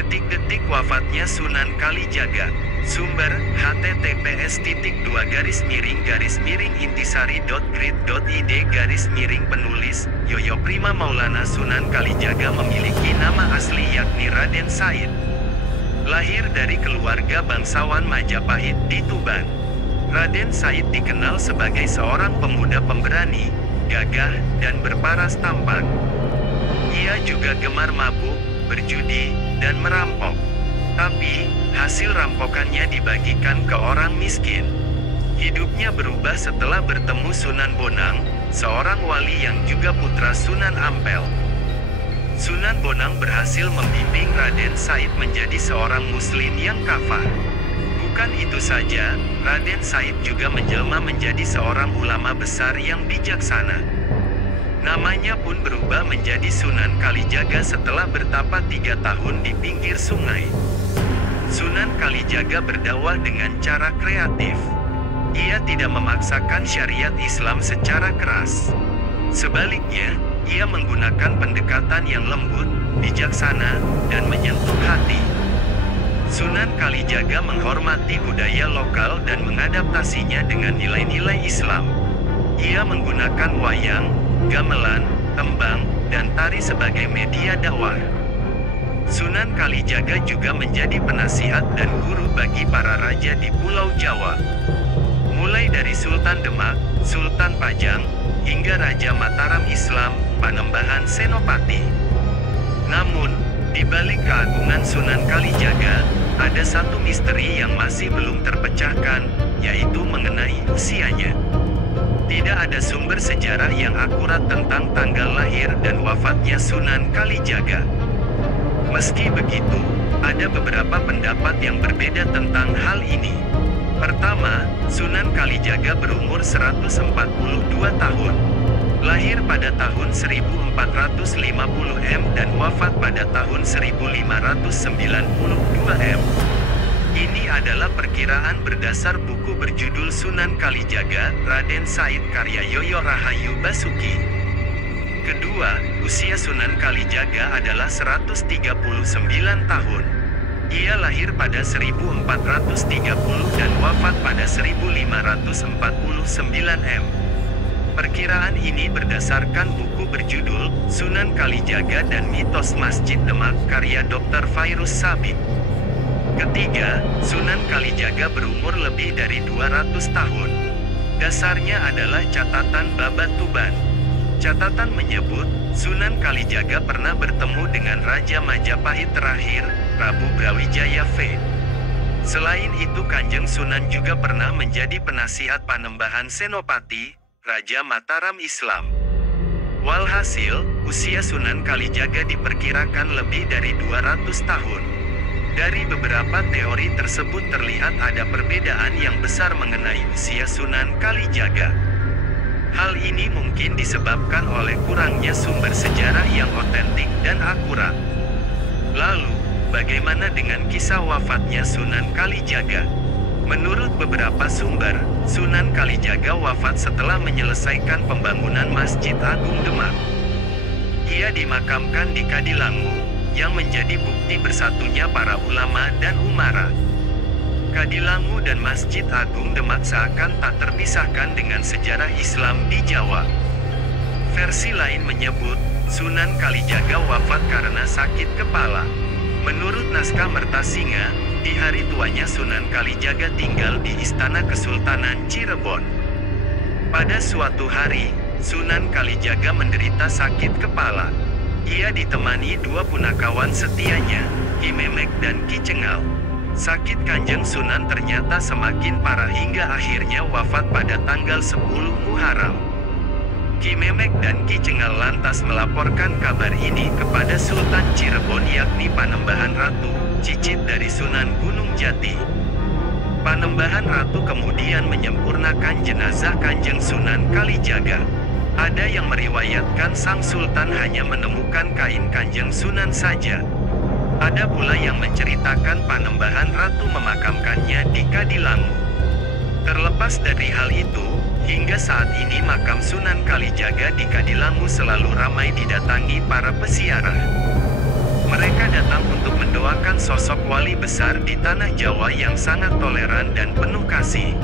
Detik-detik wafatnya Sunan Kalijaga. Sumber, https://intisari.grid.id/, penulis, Yoyo Prima Maulana. Sunan Kalijaga memiliki nama asli yakni Raden Said. Lahir dari keluarga bangsawan Majapahit di Tuban. Raden Said dikenal sebagai seorang pemuda pemberani, gagah, dan berparas tampan. Ia juga gemar mabuk, berjudi, dan merampok. Tapi, hasil rampokannya dibagikan ke orang miskin. Hidupnya berubah setelah bertemu Sunan Bonang, seorang wali yang juga putra Sunan Ampel. Sunan Bonang berhasil membimbing Raden Said menjadi seorang muslim yang kafah. Bukan itu saja, Raden Said juga menjelma menjadi seorang ulama besar yang bijaksana. Namanya pun berubah menjadi Sunan Kalijaga setelah bertapa 3 tahun di pinggir sungai. Sunan Kalijaga berdakwah dengan cara kreatif. Ia tidak memaksakan syariat Islam secara keras. Sebaliknya, ia menggunakan pendekatan yang lembut, bijaksana, dan menyentuh hati. Sunan Kalijaga menghormati budaya lokal dan mengadaptasinya dengan nilai-nilai Islam. Ia menggunakan wayang, gamelan, tembang, dan tari sebagai media dakwah. Sunan Kalijaga juga menjadi penasihat dan guru bagi para raja di Pulau Jawa. Mulai dari Sultan Demak, Sultan Pajang, hingga Raja Mataram Islam, Panembahan Senopati. Namun, di balik keagungan Sunan Kalijaga, ada satu misteri yang masih belum terpecahkan, yaitu mengenai usianya. Tidak ada sumber sejarah yang akurat tentang tanggal lahir dan wafatnya Sunan Kalijaga. Meski begitu, ada beberapa pendapat yang berbeda tentang hal ini. Pertama, Sunan Kalijaga berumur 142 tahun. Lahir pada tahun 1450 M dan wafat pada tahun 1592 M. Ini adalah perkiraan berdasar buku berjudul Sunan Kalijaga, Raden Said karya Yoyo Rahayu Basuki. Kedua, usia Sunan Kalijaga adalah 139 tahun. Ia lahir pada 1430 dan wafat pada 1549 M. Perkiraan ini berdasarkan buku berjudul Sunan Kalijaga dan Mitos Masjid Demak karya Dr. Fairuz Sabik. Ketiga, Sunan Kalijaga berumur lebih dari 200 tahun. Dasarnya adalah catatan Babat Tuban. Catatan menyebut, Sunan Kalijaga pernah bertemu dengan Raja Majapahit terakhir, Prabu Brawijaya V. Selain itu Kanjeng Sunan juga pernah menjadi penasihat Panembahan Senopati, Raja Mataram Islam. Walhasil, usia Sunan Kalijaga diperkirakan lebih dari 200 tahun. Dari beberapa teori tersebut terlihat ada perbedaan yang besar mengenai usia Sunan Kalijaga. Hal ini mungkin disebabkan oleh kurangnya sumber sejarah yang otentik dan akurat. Lalu, bagaimana dengan kisah wafatnya Sunan Kalijaga? Menurut beberapa sumber, Sunan Kalijaga wafat setelah menyelesaikan pembangunan Masjid Agung Demak. Ia dimakamkan di Kadilangu, yang menjadi bukti bersatunya para ulama dan umara. Kadilangu dan Masjid Agung Demak seakan tak terpisahkan dengan sejarah Islam di Jawa. Versi lain menyebut, Sunan Kalijaga wafat karena sakit kepala. Menurut naskah Mertasinga, di hari tuanya Sunan Kalijaga tinggal di Istana Kesultanan Cirebon. Pada suatu hari, Sunan Kalijaga menderita sakit kepala. Ia ditemani 2 punakawan setianya, Ki Memek dan Ki Cengal. Sakit Kanjeng Sunan ternyata semakin parah hingga akhirnya wafat pada tanggal 10 Muharram. Ki Memek dan Ki Cengal lantas melaporkan kabar ini kepada Sultan Cirebon yakni Panembahan Ratu, cicit dari Sunan Gunung Jati. Panembahan Ratu kemudian menyempurnakan jenazah Kanjeng Sunan Kalijaga. Ada yang meriwayatkan sang sultan hanya menemukan kain Kanjeng Sunan saja. Ada pula yang menceritakan Panembahan Ratu memakamkannya di Kadilangu. Terlepas dari hal itu, hingga saat ini makam Sunan Kalijaga di Kadilangu selalu ramai didatangi para peziarah. Mereka datang untuk mendoakan sosok wali besar di tanah Jawa yang sangat toleran dan penuh kasih.